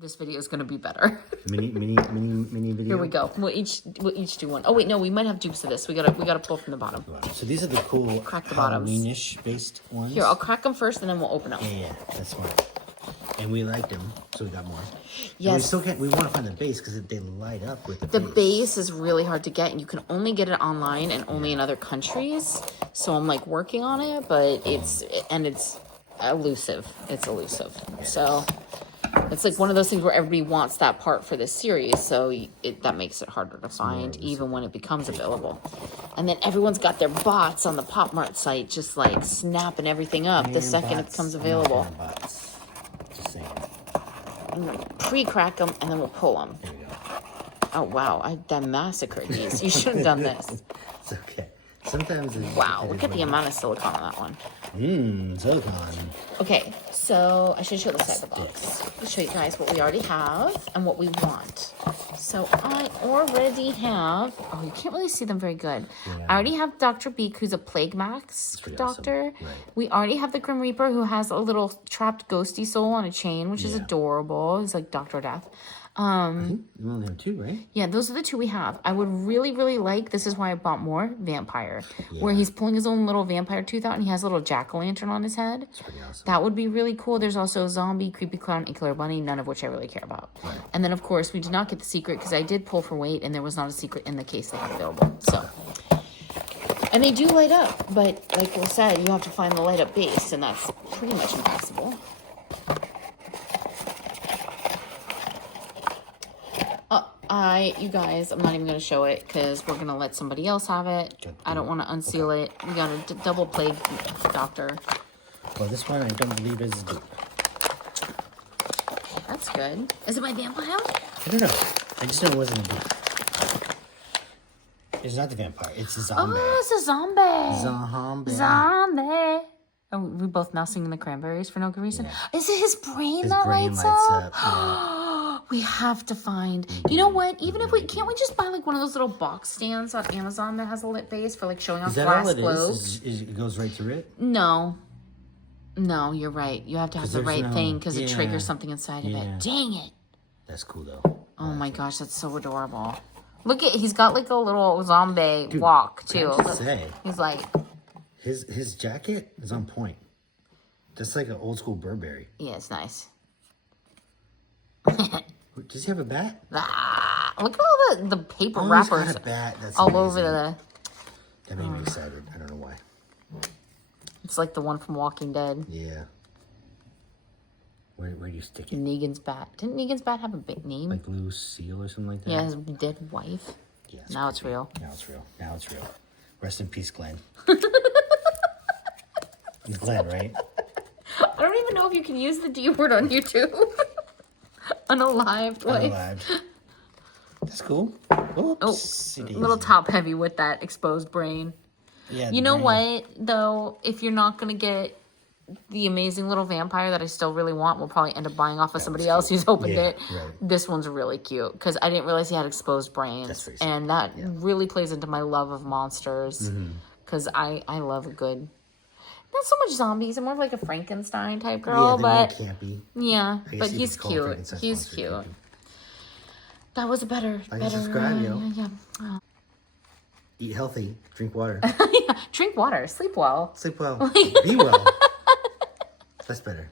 this video is going to be better. mini video. Here we go. We'll each do one. Oh wait, no, we might have dupes of this. We gotta pull from the bottom. So these are the cool crack the bottoms. Halloweenish based ones. Here, I'll crack them first, and then we'll open them. Yeah, that's smart. And we liked them, so we got more. Yes. We want to find the base because they light up with the base is really hard to get, and you can only get it online and only in other countries. So I'm like working on it, but it's elusive. It's elusive. Yeah. So it's like one of those things where everybody wants that part for this series, so that makes it harder to find, even when it becomes available. And then everyone's got their bots on the Pop Mart site, just like snapping everything up the second it becomes available. Just saying. I'm gonna pre-crack them and then we'll pull them. There you go. Oh wow, I massacred these. You should have done this. It's okay. Sometimes wow, look at the amount of silicone on that one. Silicone. Okay, so I should show the side of the box. I'll show you guys what we already have and what we want. So I already have, oh, you can't really see them very good. Yeah. I already have Dr. Beak, who's a Plague Max doctor. Awesome. Right. We already have the Grim Reaper, who has a little trapped ghosty soul on a chain, which is adorable. He's like Dr. Death. I think we only have 2, right? Yeah, those are the 2 we have. I would really, really like, this is why I bought more, Vampire. Yeah. Where he's pulling his own little vampire tooth out and he has a little jack-o'-lantern on his head. That's pretty awesome. That would be really cool. There's also a zombie, creepy clown, and killer bunny, none of which I really care about. Right. And then, of course, we did not get the secret because I did pull for weight and there was not a secret in the case they had available. So, and they do light up, but like I said, you have to find the light up base, and that's pretty much impossible. You guys, I'm not even going to show it because we're going to let somebody else have it. I don't want to unseal it. We got a double Plague Doctor. Well, this one I don't believe is a dupe. That's good. Is it my vampire? I don't know. I just know it wasn't a dupe. It's not the vampire. It's a zombie. Oh, it's a zombie. Zombie. Oh, we both now singing the Cranberries for no good reason. Yeah. Is it his brain that lights up? Yeah. We have to find. You know what? Even if can't we just buy like one of those little box stands on Amazon that has a lit base for like showing off glass globes? Is it goes right through it? No, you're right. You have to have the right thing because it triggers something inside of it. Dang it! That's cool though. Oh my gosh, that's so adorable. Look at, he's got like a little zombie walk too. He's like, his jacket is on point. That's like an old school Burberry. Yeah, it's nice. Does he have a bat? Look at all the paper wrappers. He's got a bat. That's all amazing. over the. That made me excited. I don't know why. It's like the one from Walking Dead. Yeah. Where do you stick it? Negan's bat. Didn't Negan's bat have a big name? Like Lucille or something like that? Yeah, his dead wife. Yeah. Now it's real. Now it's real. Rest in peace, Glenn. Glenn, right? I don't even know if you can use the D word on YouTube. Unalived. Unalived. That's cool. Oops. Oh, a little top heavy with that exposed brain. Yeah. You know what, though? If you're not going to get the amazing little vampire that I still really want, we'll probably end up buying off of somebody else who's opened it. Right. This one's really cute because I didn't realize he had exposed brains. That's pretty and that really plays into my love of monsters because I love a good... Not so much zombies. I'm more of like a Frankenstein type girl, but campy. Yeah, but he's cute. He's cute. Campy. That was a better. Subscribe, Yeah. Oh. Eat healthy. Drink water. Drink water. Sleep well. Sleep well. Be well. That's better.